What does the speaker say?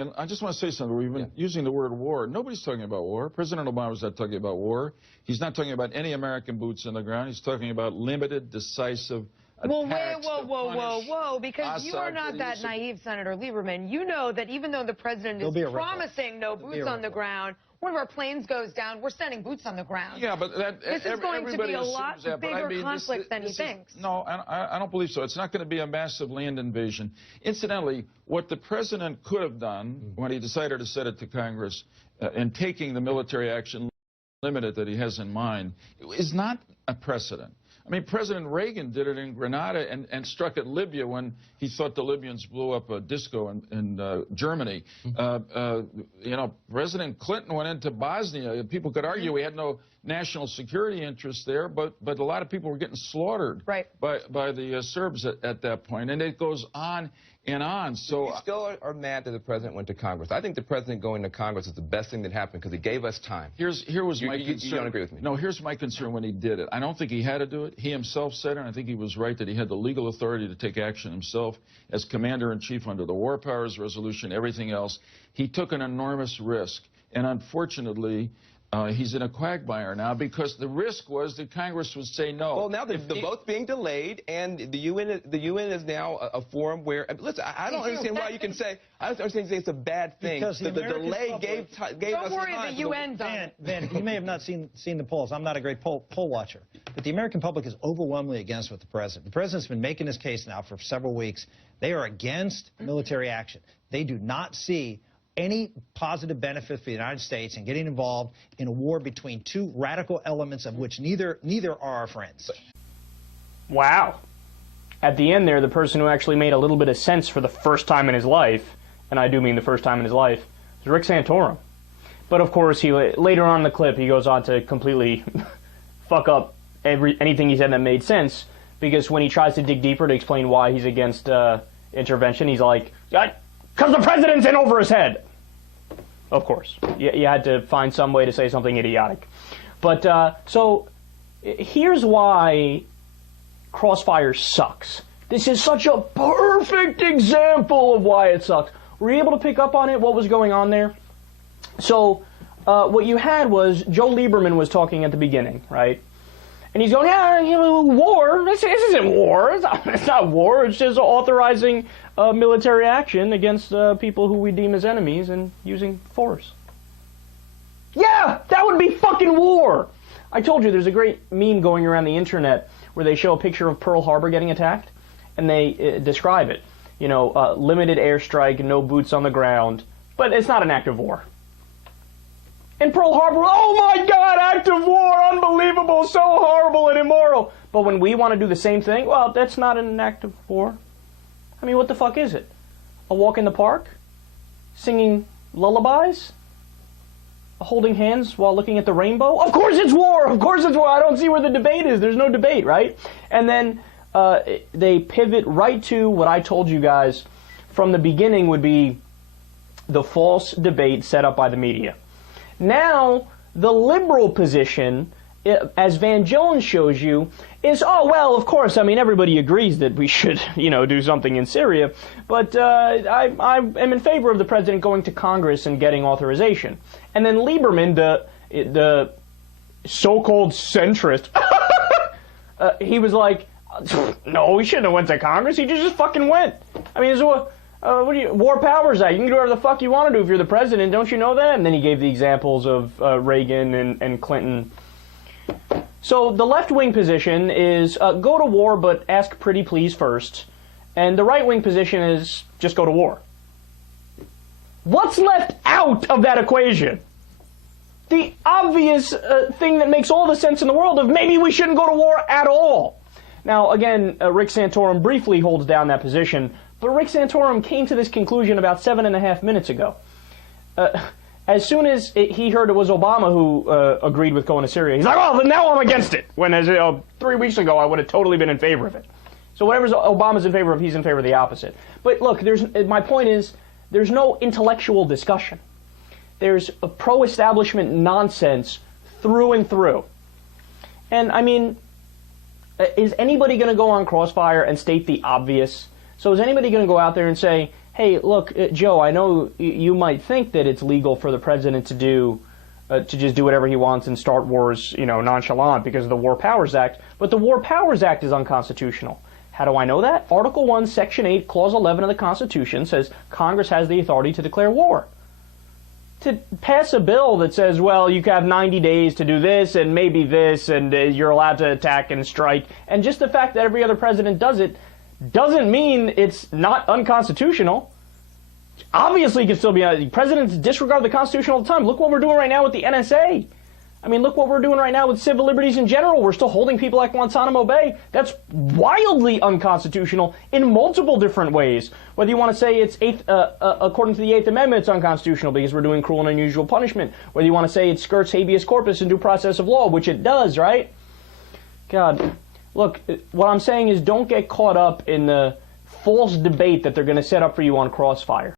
And I just want to say something. We've been using the word war. Nobody's talking about war. President Obama's not talking about war. He's not talking about any American boots on the ground. He's talking about limited, decisive attacks. Whoa, because you are not that naive, Senator Lieberman. You know that even though the president is promising no boots on the ground, one of our planes goes down, we're sending boots on the ground. Yeah, but this is going to be a lot bigger conflict than he thinks. No, I don't believe so. It's not going to be a massive land invasion. Incidentally, what the president could have done when he decided to send it to Congress in taking the military action limited that he has in mind is not a precedent. I mean, President Reagan did it in Grenada and struck at Libya when he thought the Libyans blew up a disco in Germany. You know, President Clinton went into Bosnia. People could argue he had no national security interest there, but a lot of people were getting slaughtered by the Serbs at that point. And it goes on and on. So you still are mad that the president went to Congress. I think the president going to Congress is the best thing that happened because it gave us time. Here was my concern. You don't agree with me? No, here's my concern when he did it. I don't think he had to do it. He himself said it, and I think he was right that he had the legal authority to take action himself as commander-in-chief under the War Powers Resolution, everything else. He took an enormous risk, and unfortunately, he's in a quagmire now because the risk was that Congress would say no. Well, now the vote's being delayed, and the UN is now a forum where. Listen, I don't understand why you can say. I don't understand it's a bad thing. Because the delay gave us time. Don't worry, the UN done. Van, you may have not seen the polls. I'm not a great poll watcher, but the American public is overwhelmingly against what the president. The president's been making his case now for several weeks. They are against military action. They do not see any positive benefit for the United States in getting involved in a war between two radical elements of which neither are our friends. Wow. At the end there, the person who actually made a little bit of sense for the first time in his life, and I do mean the first time in his life, is Rick Santorum. But of course, he later on in the clip, he goes on to completely fuck up anything he said that made sense, because when he tries to dig deeper to explain why he's against intervention, he's like, because the president's in over his head. Of course. You had to find some way to say something idiotic. But, so, here's why Crossfire sucks. This is such a perfect example of why it sucks. Were you able to pick up on it, what was going on there? So, what you had was, Joe Lieberman was talking at the beginning, right? And he's going, yeah, you know, war. This isn't war. It's not war. It's just authorizing military action against people who we deem as enemies and using force. Yeah, that would be fucking war. I told you there's a great meme going around the internet where they show a picture of Pearl Harbor getting attacked, and they describe it. You know, limited airstrike, no boots on the ground, but it's not an act of war. And Pearl Harbor, oh my God, act of war, unbelievable, so horrible and immoral. But when we want to do the same thing, well, that's not an act of war. I mean, what the fuck is it? A walk in the park? Singing lullabies? Holding hands while looking at the rainbow? Of course it's war! Of course it's war! I don't see where the debate is. There's no debate, right? And then they pivot right to what I told you guys from the beginning would be the false debate set up by the media. Now, the liberal position, as Van Jones shows you, is, oh, well, of course, I mean, everybody agrees that we should, you know, do something in Syria, but I am in favor of the president going to Congress and getting authorization. And then Lieberman, the so-called centrist, he was like, no, we shouldn't have went to Congress, he just fucking went. I mean, what do you, War Powers Act, you can do whatever the fuck you want to do if you're the president, don't you know that? And then he gave the examples of Reagan and Clinton. So the left-wing position is go to war, but ask pretty please first. And the right-wing position is just go to war. What's left out of that equation? The obvious thing that makes all the sense in the world of maybe we shouldn't go to war at all. Now, again, Rick Santorum briefly holds down that position, but Rick Santorum came to this conclusion about 7.5 minutes ago. As soon as he heard it was Obama who agreed with going to Syria, he's like, oh, then now I'm against it. When, as 3 weeks ago, I would have totally been in favor of it. So whatever Obama's in favor of, he's in favor of the opposite. But look, my point is, there's no intellectual discussion. There's a pro-establishment nonsense through and through. And, I mean, is anybody going to go on Crossfire and state the obvious? So is anybody going to go out there and say, hey, look, Joe, I know you might think that it's legal for the president to do to just do whatever he wants and start wars, nonchalant because of the War Powers Act, but the War Powers Act is unconstitutional. How do I know that? Article 1, Section 8, Clause 11 of the Constitution says Congress has the authority to declare war. To pass a bill that says, well, you have 90 days to do this and maybe this, and you're allowed to attack and strike, and just the fact that every other president does it doesn't mean it's not unconstitutional. Obviously, it can still be. Presidents disregard the Constitution all the time. Look what we're doing right now with the NSA. I mean, look what we're doing right now with civil liberties in general. We're still holding people at Guantanamo Bay. That's wildly unconstitutional in multiple different ways. Whether you want to say it's according to the Eighth Amendment, it's unconstitutional because we're doing cruel and unusual punishment. Whether you want to say it skirts habeas corpus and due process of law, which it does, right? God, look, what I'm saying is don't get caught up in the false debate that they're going to set up for you on Crossfire.